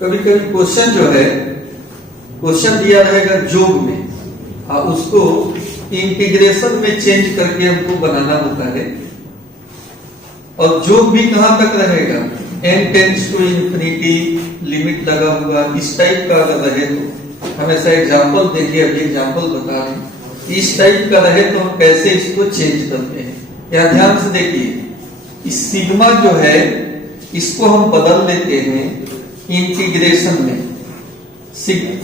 कभी कभी क्वेश्चन जो है, क्वेश्चन दिया रहेगा जोग में और उसको इंटीग्रेशन में चेंज करके हमको बनाना होता है। और जोग भी कहां तक रहेगा, n tends to infinity, limit लगा हुआ, इस टाइप का अगर रहे तो हमेशा एग्जाम्पल देखिए, अभी एग्जाम्पल बता रहे हैं, इस टाइप का रहे तो हम कैसे इसको चेंज करते हैं। या ध्यान से देखिए, इस सिग्मा जो है इसको हम बदल देते हैं इंटीग्रेशन में।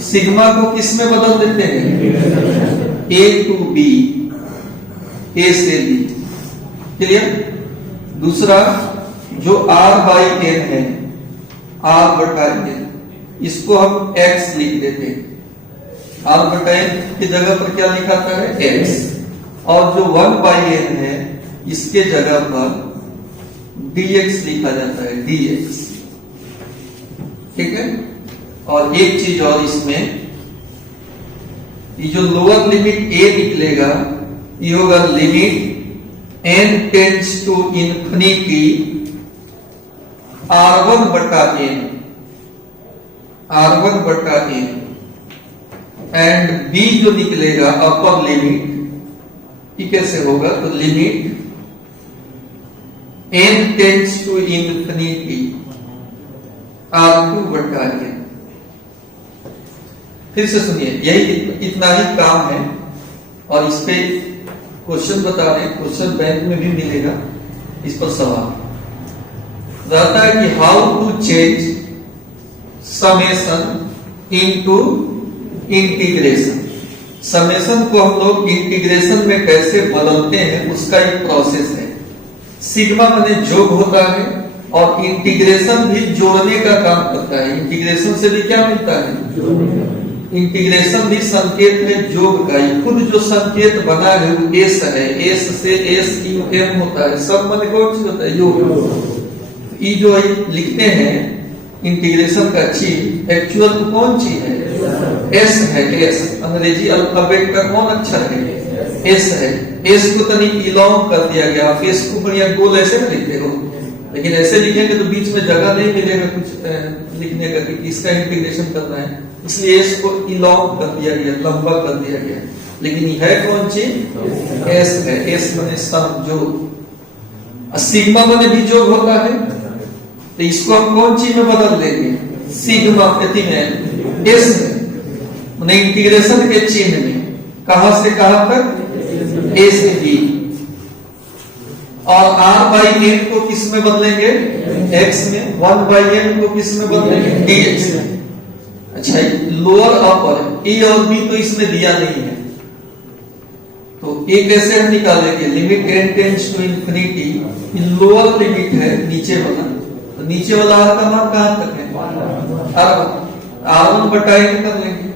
सिग्मा को किस में बदल देते हैं, a टू b, a से b, क्लियर। दूसरा जो r बाई n है, r बटा n, इसको हम x लिख देते हैं। r बटा n की जगह पर क्या लिखाता है, x। और जो 1 बाई n है इसके जगह पर dx लिखा जाता है, dx, ठीक है। और एक चीज और, इसमें ये जो लोअर लिमिट a निकलेगा ये होगा limit n tends to infinity r1 बटा n, r1 बटा n, एंड b जो निकलेगा अपर लिमिट, ये कैसे होगा, तो limit n tends to infinity r2 बटा n। फिर से सुनिए, यही इतना ही काम है। और इस पे क्वेश्चन बता रहे हैं, क्वेश्चन बैंक में भी मिलेगा, इस पर सवाल रहता है कि how to change summation into integration. Summation को हम लोग इंटीग्रेशन में कैसे बदलते हैं उसका एक प्रोसेस है। सिग्मा माने जोग होता है और इंटीग्रेशन भी जोड़ने का काम करता है। इंटीग्रेशन से भी क्या मिलता है, इंटीग्रेशन भी संकेत है जोग का। खुद जो संकेत बना है वो एस है, एस से एस यू एम होता है, सब मन कौन सी होता है, योग। ये जो लिखते हैं इंटीग्रेशन का चीज, एक्चुअल कौन चीज है, एस है, एस। अंग्रेजी अल्फाबेट का कौन अक्षर है, एस है। एस को तनी इलॉन्ग कर दिया गया, आप एस को बढ़िया गोल ऐसे में लिखते हो, लेकिन ऐसे लिखेंगे तो बीच में जगह नहीं मिलेगा कुछ लिखने का कि इसका इंटीग्रेशन करना है, इसलिए एस को इलॉन्ग कर दिया गया, लंबा कर दिया गया। लेकिन यह है कौन चीज, एस है। एस माने सम, जोग। सिग्मा माने भी जोग होता है, तो इसको हम कौन चीज में बदल देंगे, सिग्मा प्रति में एस माने इंटीग्रेशन के चिन्ह में, कहां से कहां तक, ए से बी। और r बाई n को किस में बदलेंगे, x में। 1 बाई n को किस में बदलेंगे, dx में। अच्छा, लोअर अपर ए और बी तो इसमें दिया नहीं है, तो ए कैसे हम निकालेंगे, limit n tends to infinity, lower limit है नीचे वाला, तो नीचे वाला r का मान कहां तक है, r1 बटा n कर लेंगे।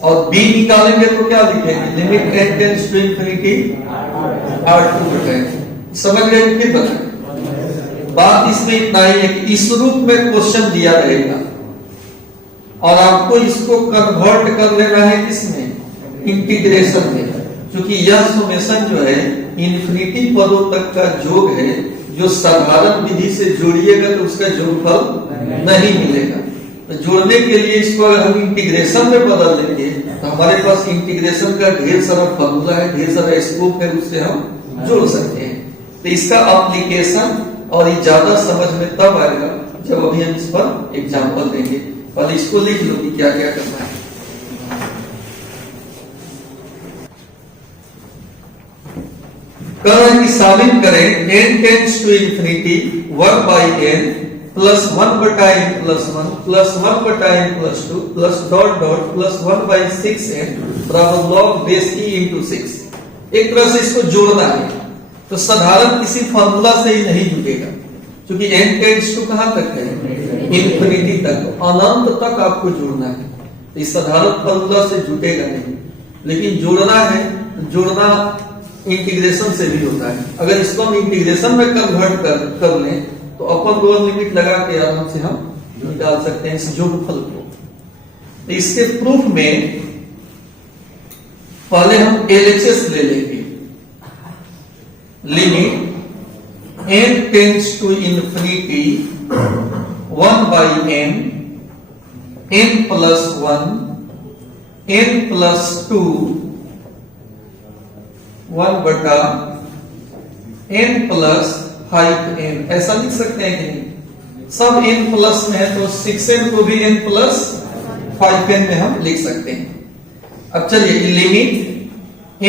और b निकालेंगे तो क्या लिखेंगे, limit n tends to infinity r2 बटा n। समझ गए, फिर बताएं। बात इसमें इतना ही है कि इस रूप में क्वेश्चन दिया रहेगा और आपको इसको कन्वर्ट कर लेना है किसमें, इंटीग्रेशन में। क्योंकि यह समेशन जो है इंफिनिटी पदों तक का जोग है, जो साधारण विधि से जोड़िएगा तो उसका जोगफल नहीं मिलेगा। तो जोड़ने के लिए इसको अगर हम इंटीग्रेशन में बदल देंगे तो हमारे पास इंटीग्रेशन का ढेर सारा फॉर्मूला है, ढेर सारा स्कोप है, उससे हम जोड़ सकते हैं। तो इसका एप्लीकेशन और ये ज्यादा समझ में तब आएगा जब अभी हम इस पर एग्जांपल देंगे। पहले इसको लिख लो कि क्या क्या करना है। कह रहे हैं कि साबित करें n tends to infinity 1 by n plus 1 बटा n प्लस 1 प्लस 1 बटा n plus 2 plus dot dot plus 1 by 6n बराबर लॉग बेस e इंटू 6। एक तरह से इसको जोड़ना है, तो साधारण किसी फॉर्मूला से ही नहीं जुटेगा, क्योंकि n टेंड्स टू कहां तक है, इंफिनिटी तक, अनंत तक आपको जोड़ना है। तो इस साधारण फॉर्मूला से जुटेगा नहीं, लेकिन जोड़ना है, जोड़ना इंटीग्रेशन से भी होता है। अगर इसको हम इंटीग्रेशन में कन्वर्ट कर लें तो अपर लोअर लिमिट लगा के आराम से हम निकाल सकते हैं इस जोगफल को। तो इसके प्रूफ में पहले हम LHS ले लेंगे, limit n tends to infinity 1 by n n plus 1 n plus 2 1 बटा n प्लस 5n, ऐसा लिख सकते हैं कि नहीं? सब n प्लस में है तो 6n को भी n प्लस 5n में हम लिख सकते हैं। अब चलिए limit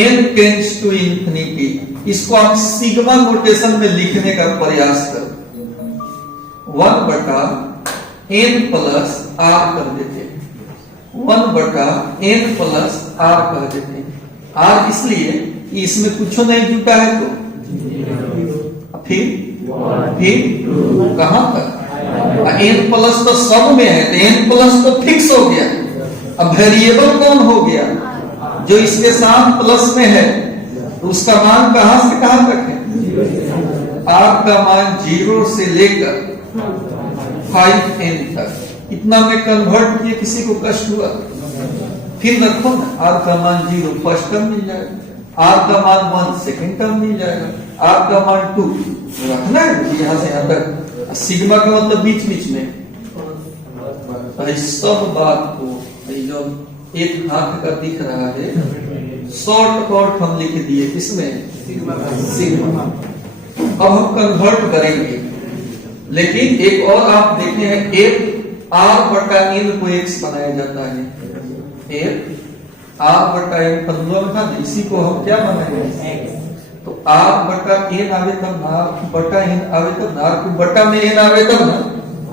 n tends to infinity, इसको आप सिग्मा नोटेशन में लिखने का प्रयास करो। 1 बटा n प्लस r कर देते हैं, 1 बटा n प्लस r कर देते हैं। r इसलिए इसमें कुछ नहीं जुटा है तो फिर कहां तक? n प्लस तो सब में है, तो n प्लस तो फिक्स हो गया। अब वेरिएबल कौन हो गया? जो इसके साथ प्लस में है, तो उसका मान कहां से कहां तक है? r का मान 0 से लेकर 5n तक। इतना में कन्वर्ट किए, किसी को कष्ट हुआ? फिर रखो ना, r का मान 0 फर्स्ट टर्म मिल जाएगा, r का मान 1 सेकेंड टर्म मिल जाएगा, r का मान 2 रखना है यहां से यहां तक। सिग्मा का मतलब बीच बीच में। सब बात को जो एक हाथ का दिख रहा है शॉर्ट कट हम लिख दिए, किसमें? सिग्मा। अब हम कन्वर्ट करेंगे, लेकिन एक और आप देखे हैं, f r बटा n को x बनाया जाता है। f r बटा n फॉर्मूला में था, इसी को हम क्या बनाएंगे? तो r बटा n आवे तब r बटा n आवे तब r को बटा में n आवे तब ना,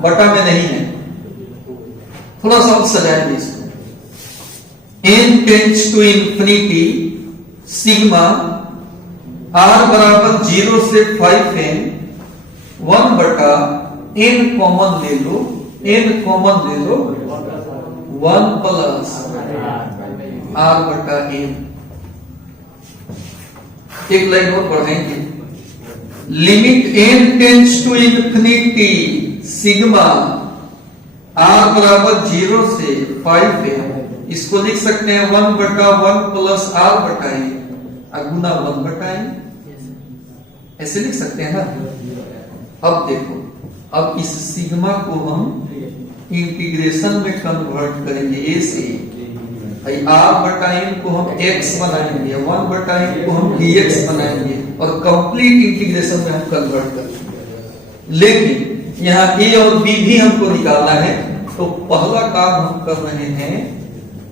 बटा में नहीं है। थोड़ा सा सजाएंगे इसको। n tends to infinity sigma r बराबर 0 से 5n 1 बटा n कॉमन ले लो, n कॉमन ले लो 1 प्लस r बटा n। एक लाइन और बढ़ाएंगे। Limit n tends to infinity sigma r बराबर 0 से 5n, इसको लिख सकते हैं 1 बटा 1 प्लस r बटा n गुना 1 बटा n, ऐसे लिख सकते हैं ना। अब देखो, अब इस सिग्मा को हम इंटीग्रेशन में कन्वर्ट करेंगे। a से r बटा n को हम x बनाएंगे, 1 बटा n को हम dx बनाएंगे और कंप्लीट इंटीग्रेशन में हम कन्वर्ट करेंगे। लेकिन यहाँ a और b भी हमको निकालना है, तो पहला काम हम कर रहे हैं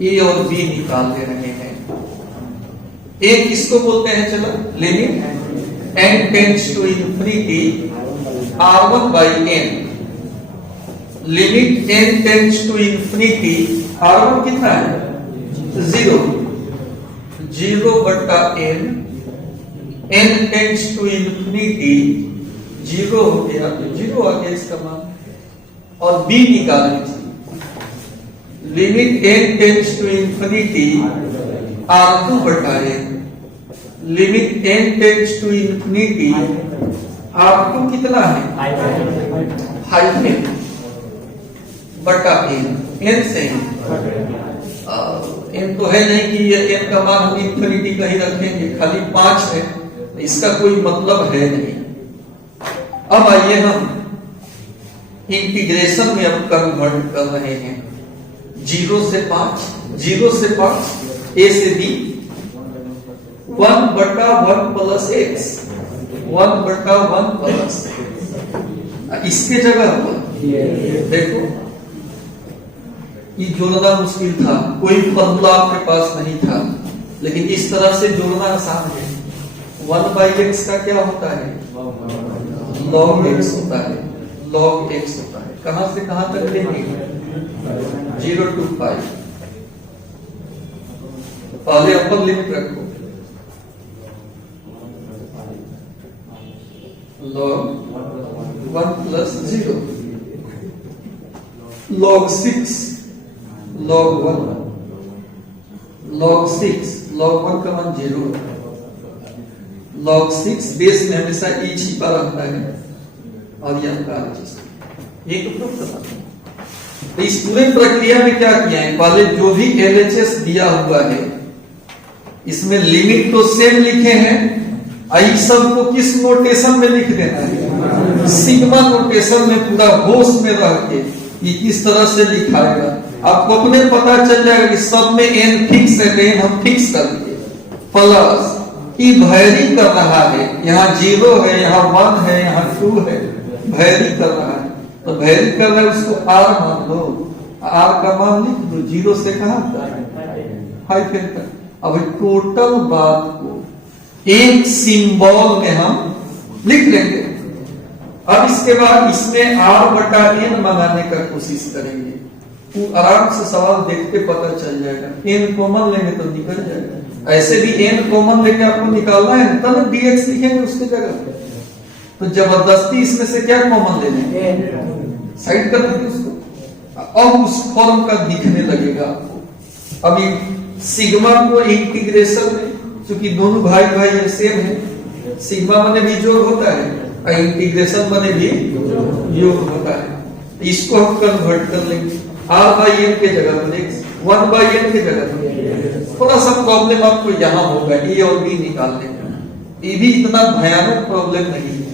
a और b निकाल ले रहे हैं। एक किसको बोलते हैं? चलो limit n tends to infinity r1 by n। Limit n tends to infinity r1 कितना है? 0 बटा n, n tends to infinity 0 हो गया, तो 0 आ गया इसका मान। और b निकाल लीजिए। Limit n tends to infinity r2 बटा n, limit n tends to infinity r2 कितना है? 5n बटा n। n से n तो है नहीं कि ये n का मान हम इंफिनिटी का ही रखेंगे, खाली 5 है, इसका कोई मतलब है नहीं। अब आइए हम इंटीग्रेशन में अब कन्वर्ट कर रहे हैं। 0 से 5 a से b 1 बटा 1 प्लस x, 1 बटा 1 प्लस इसके जगह पर देखो, ये जोड़ना मुश्किल था, कोई फॉर्मूला आपके पास नहीं था, लेकिन इस तरह से जोड़ना आसान है। 1 बाई x का क्या होता है? log x होता है, log x होता है। कहां से कहां तक लेंगे? 0 to 5। पहले अपर लिमिट रखो, log 1 plus 0, log 6, log 1, log 6, log 1 का मान 0, log 6 बेस में हमेशा e छिपा रहता है और यह एक प्रूफ करना। तो इस पूरे प्रक्रिया में क्या किया है? पहले जो भी LHS दिया हुआ है, इसमें लिमिट तो सेम लिखे हैं, आई सब को किस नोटेशन में लिख देना है? सिग्मा नोटेशन में, पूरा होश में रह के ये किस तरह से लिखाएगा। आपको अपने पता चल जाएगा कि सब में n फिक्स है, n हम फिक्स कर दिए, प्लस कि वैरी कर रहा है, यहाँ 0 है, यहाँ 1 है, यहाँ 2 है, वैरी कर रहा है, तो वैरी कर रहा है उसको r मान लो, r का मान लिख दो, 0 से कहां तक 5 तक। अब टोटल बात को एक सिंबल में हम लिख लेंगे। अब इसके बाद इसमें r/n मंगाने का कोशिश करेंगे, तो आराम से सवाल देखते पता चल जाएगा। n कॉमन लेंगे तो निकल जाएगा, ऐसे भी n कॉमन लेके आपको निकालना है तब dx लिखेंगे उसके जगह पे, तो जबरदस्ती इसमें से क्या कॉमन ले लेंगे, साइड कर देंगे उसको, अब उस फॉर्म का दिखने लगेगा आपको। अभी सिग्मा को इंटीग्रेशन में, चूंकि दोनों भाई भाई सेम है, सिग्मा बने भी जोड़ होता है और इंटीग्रेशन बने भी योग होता है, इसको हम कन्वर्ट कर लेंगे r/n के जगह पर 1/n के जगह पर। थोड़ा सा प्रॉब्लम आपको यहाँ होगा a और b निकालने का, ये भी इतना भयानक प्रॉब्लम नहीं है,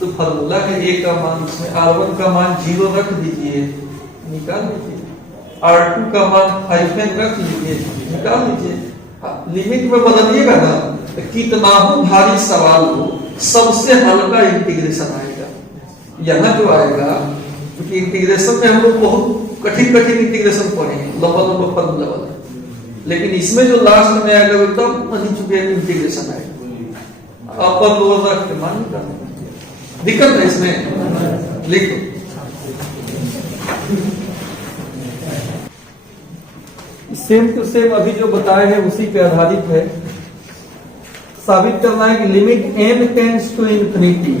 तो फॉर्मूला है a का मान, उसमें r1 का मान 0 रख दीजिए, निकाल लीजिए, r2 का मान हाइफन रख लीजिए, निकाल लीजिए, लिमिट में बदलिएगा ना तो कितना हो भारी सवाल हो सबसे हल्का इंटीग्रेशन आएगा। यहाँ जो आएगा, क्योंकि इंटीग्रेशन में हम लोग बहुत कठिन इंटीग्रेशन पढ़े हैं, लंबा फॉर्मूला वाला, लेकिन इसमें जो लास्ट में आएगा एकदम नहीं चुके इंटीग्रेशन आएगा, अपर लोअर रख के मान निकालना, दिक्कत है इसमें, लिखो। सेम टू सेम अभी जो बताए हैं उसी पे आधारित है। साबित करना है कि limit n tends to infinity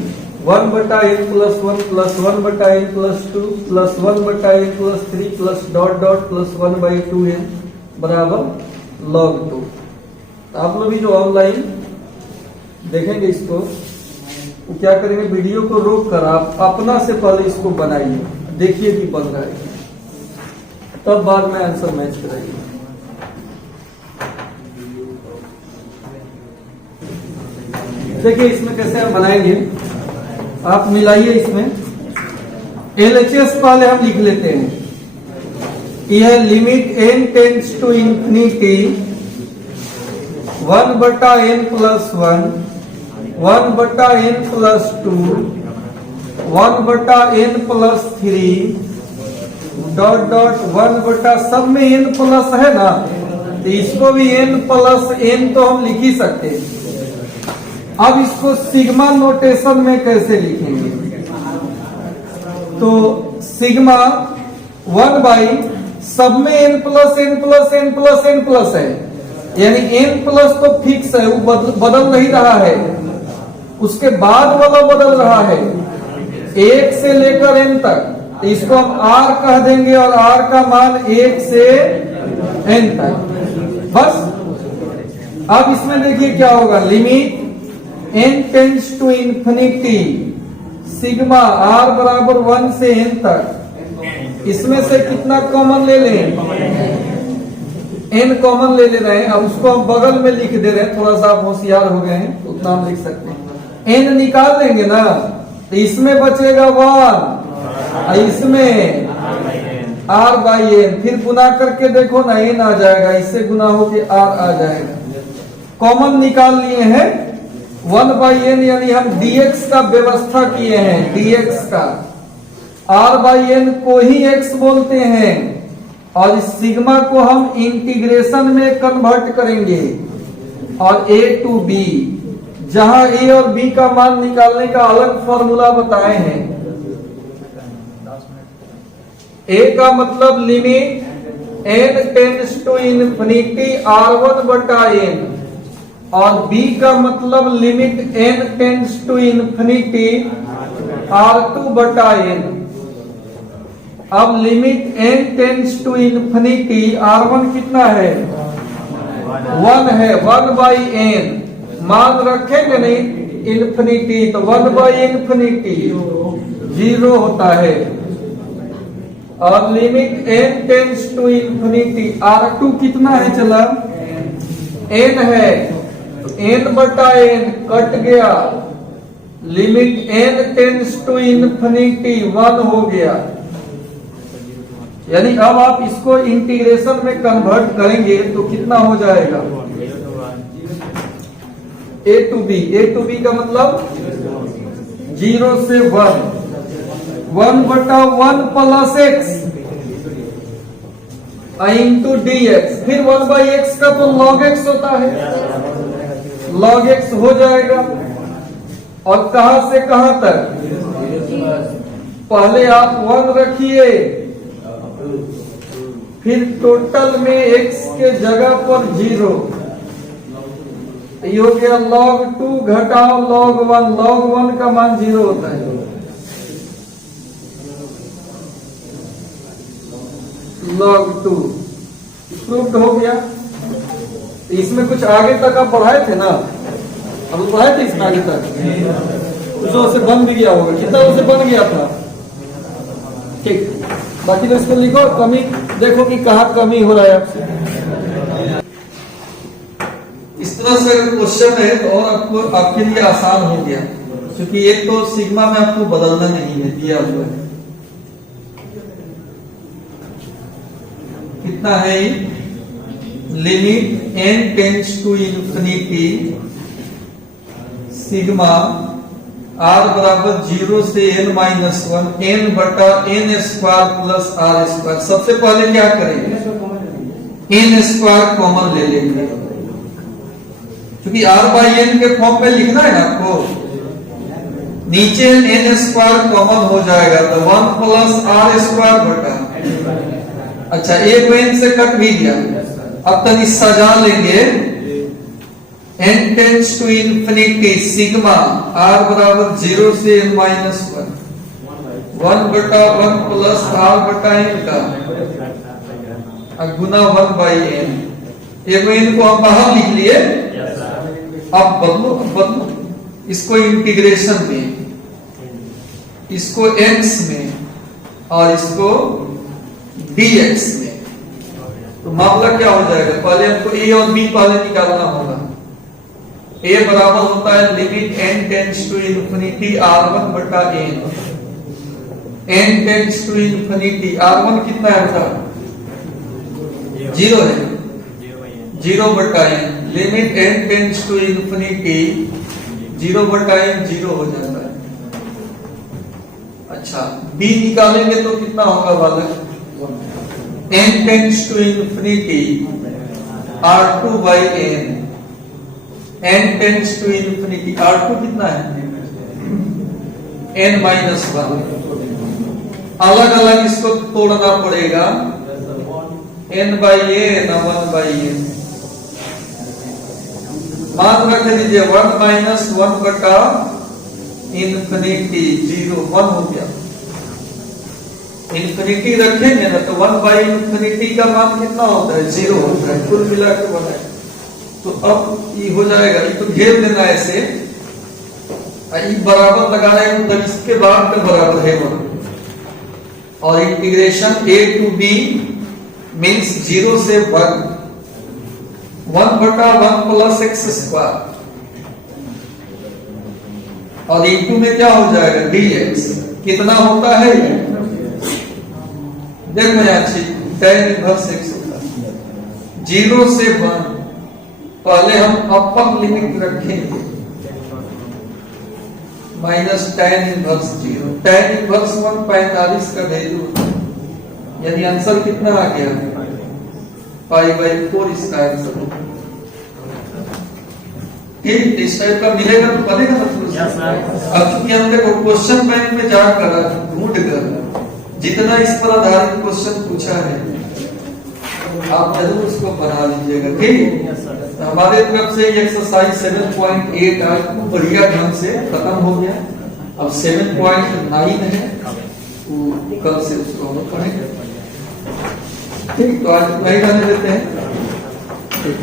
1/n + 1 + 1/n + 2 + 1/n + 3 + dot dot + 1/2n बराबर log 2। आप लोग भी जो ऑनलाइन देखेंगे इसको, वो क्या करेंगे, वीडियो को रोक कर आप अपना से पहले इसको बनाइए, देखिए कि बन रहा है, तब बाद में आंसर मैच कराइए। देखिए इसमें कैसे हम बनाएंगे, आप मिलाइए, इसमें LHS पहले हम लिख लेते हैं। यह limit n tends to infinity 1/n + 1 1/n + 2 1/n + 3 dot dot 1 सब में n प्लस है ना, तो इसको भी n + n तो हम लिख ही सकते हैं। अब इसको सिग्मा नोटेशन में कैसे लिखेंगे, तो सिग्मा 1/ सब में n + n + n + n plus है, यानी n प्लस तो फिक्स है, वो बदल नहीं रहा है, उसके बाद वाला बदल रहा है 1 से लेकर n तक, तो इसको हम r कह देंगे और r का मान 1 से n तक, बस। अब इसमें देखिए क्या होगा, limit n tends to infinity sigma r बराबर 1 से n तक, इसमें से कितना कॉमन ले लें, n कॉमन ले रहे हैं। अब उसको हम बगल में लिख दे रहे हैं, थोड़ा सा आप होशियार हो गए हैं, उतना हम लिख सकते हैं। n निकाल देंगे ना, तो इसमें बचेगा 1, इसमें r/n, फिर गुना करके देखो ना n आ जाएगा, इससे गुना होके r आ जाएगा। कॉमन निकाल लिए हैं 1/n, यानी हम dx का व्यवस्था किए हैं, dx का, r/n को ही x बोलते हैं, और इस सिग्मा को हम इंटीग्रेशन में कन्वर्ट करेंगे, और a to b, जहां a और b का मान निकालने का अलग फॉर्मूला बताए हैं। a का मतलब limit n tends to infinity r1/n, और b का मतलब limit n tends to infinity r2/n। अब limit n tends to infinity, r1 कितना है, 1 है, 1/n मान रखेंगे नहीं इंफिनिटी, तो 1/∞ 0 होता है, और limit n tends to infinity, r2 कितना है, चला n है, n/n कट गया, limit n tends to infinity 1 हो गया, यानी अब आप इसको इंटीग्रेशन में कन्वर्ट करेंगे तो कितना हो जाएगा, a to b का मतलब 0 से 1 बटा 1 प्लस x इंटू dx, फिर 1/x का तो log x होता है, log x हो जाएगा। और कहां से कहां तक, पहले आप 1 रखिए, फिर टोटल में x के जगह पर 0, ये हो गया log 2 घटाओ log 1, log 1 का मान 0 होता है, log 2 प्रूव्ड हो गया। इसमें कुछ आगे तक आप बढ़ाए थे ना, अब बढ़ाए थे इसमें आगे तक, कुछ उसे बन भी गया होगा, कितना उसे बन गया था, ठीक। बाकी तो इसको लिखो, कमी देखो कि कहाँ कमी हो रहा है आपसे। इस तरह से अगर क्वेश्चन है तो और आपको आपके लिए आसान हो गया, क्योंकि एक तो सिग्मा में आपको बदलना नहीं है, दिया हुआ है। कितना है, limit n tends to infinity sigma r बराबर 0 से n माइनस 1 n बटा n square plus r square. सबसे पहले क्या करेंगे, n स्क्वायर कॉमन ले लेंगे, क्योंकि r बाई n के फॉर्म में लिखना है ना आपको, नीचे n स्क्वायर कॉमन हो जाएगा तो 1 प्लस r स्क्वायर बटा, अच्छा एक n से कट भी गया। अब तक सजा लेंगे, n tends to infinity sigma r बराबर 0 से n माइनस 1 बटा 1 प्लस r बटा n का गुना 1/n, एक n को हम बाहर लिख लिए। अब बदलो इसको इंटीग्रेशन में, इसको x में और इसको dx में, तो मामला क्या हो जाएगा, पहले हमको a और b पहले निकालना होगा। a बराबर होता है limit n tends to infinity r1 बटा n, n tends to infinity r1 कितना है उसका 0 है, 0 बटा n, limit n tends to infinity 0 बटा n 0 हो जाता है। अच्छा b निकालेंगे तो कितना होगा बालक, n tends to infinity r2 by n, n tends to infinity r2 कितना है n माइनस 1, अलग अलग इसको तोड़ना पड़ेगा, n by n 1 by n, मान रख दीजिए 1 माइनस 1 बटा इंफिनिटी 0, 1 हो गया। इंफिनिटी रखेंगे ना तो 1 बाई इंफिनिटी का मान कितना होता है 0 होता है, कुल मिला के बनाए। तो अब ये हो जाएगा, ये तो घेर देना ऐसे, ये बराबर लगा रहे हैं तो इसके बाद में बराबर है 1, और integration a to b means 0 से 1 बटा 1 प्लस x स्क्वायर, और इंटू में क्या हो जाएगा dx, कितना होता है ये देखो यहाँ tan इनवर्स x होता है 0 से 1, पहले हम अपर लिमिट रखेंगे minus tan inverse 0, tan inverse 1 45 का वैल्यू, यानी आंसर कितना आ गया π/4 इसका आंसर। ठीक, इस टाइप का मिलेगा तो बनेगा ना। अब चूंकि हम देखो क्वेश्चन बैंक में जाकर ढूंढ कर जितना इस पर आधारित क्वेश्चन पूछा है आप जरूर उसको बना लीजिएगा। ठीक, तो हमारे तरफ से एक्सरसाइज 7.8 आज खूब बढ़िया ढंग से खत्म हो गया। अब 7.9 है, तो कल से उसको हम पढ़ेंगे। ठीक, तो आज नहीं रहने देते हैं। ठीक।